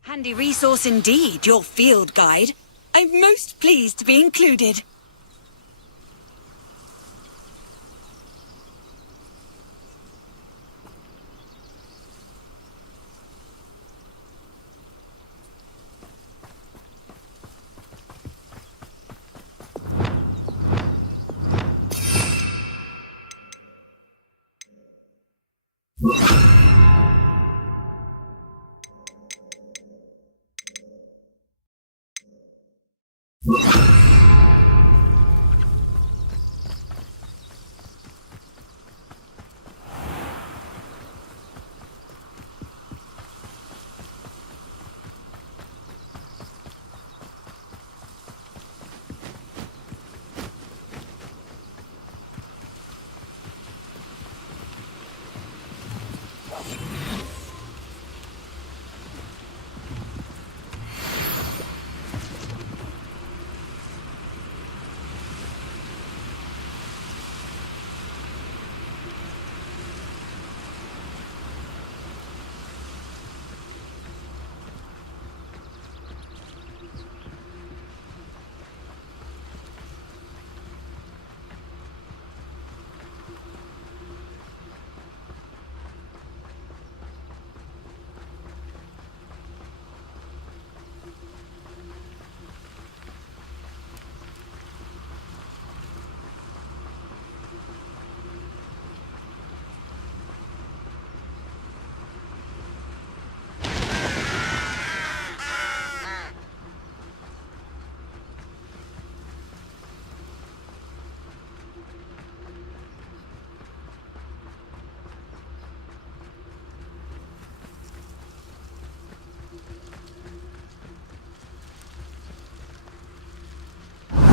Handy resource indeed, your field guide. I'm most pleased to be included.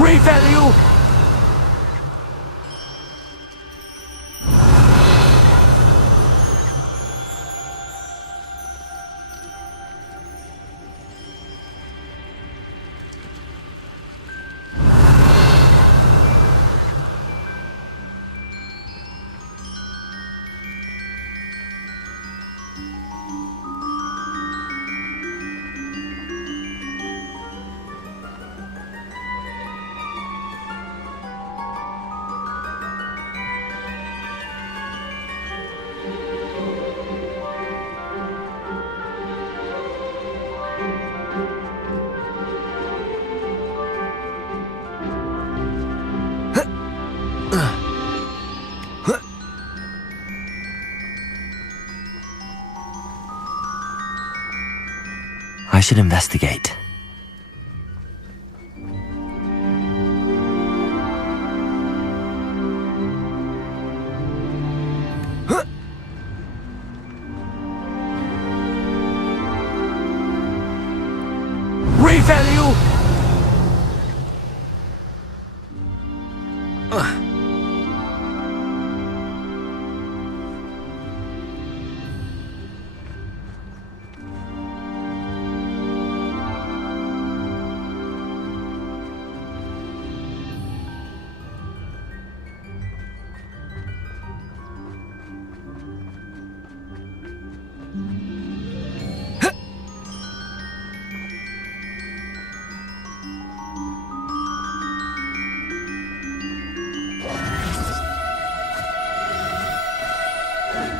Revelio! I should investigate. Revelio!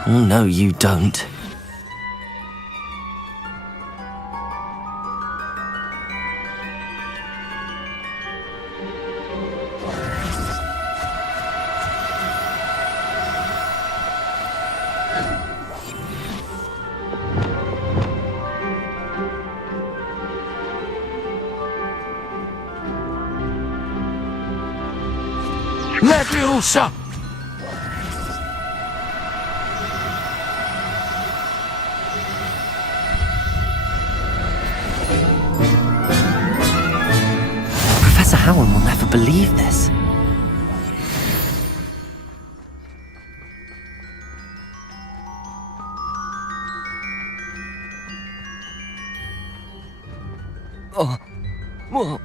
Oh, no, you don't. Leviosa! Professor Howard will never believe this. Oh, whoa.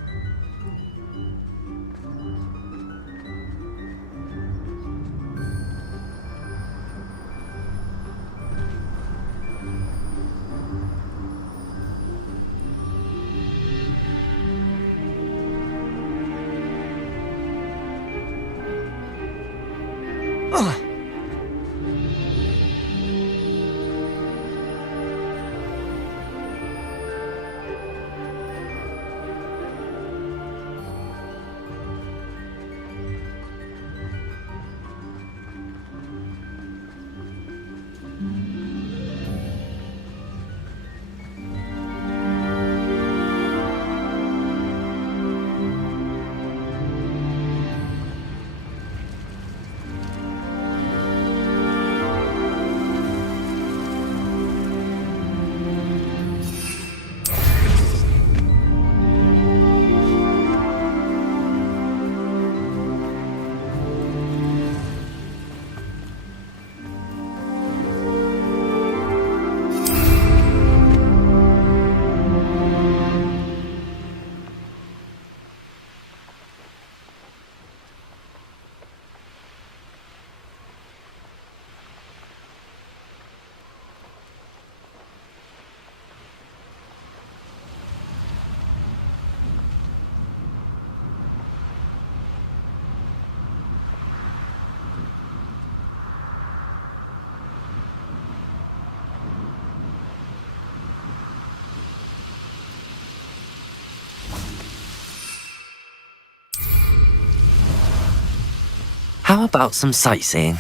How about some sightseeing?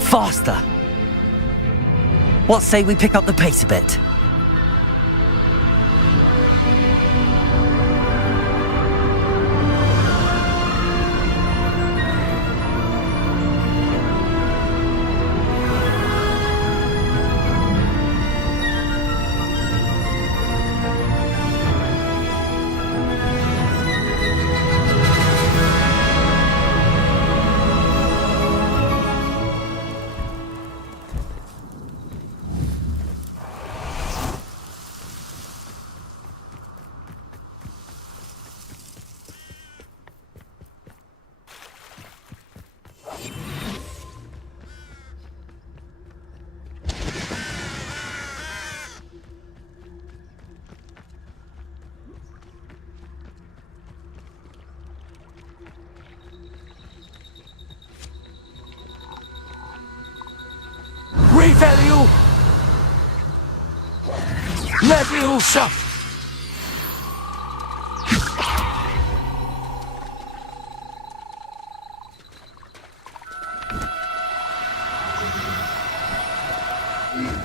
Faster! What say we pick up the pace a bit? Revelio! Leviosa!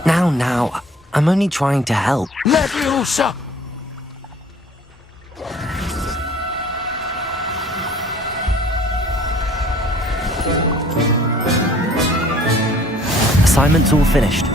Now, I'm only trying to help. Leviosa! Assignment's all finished.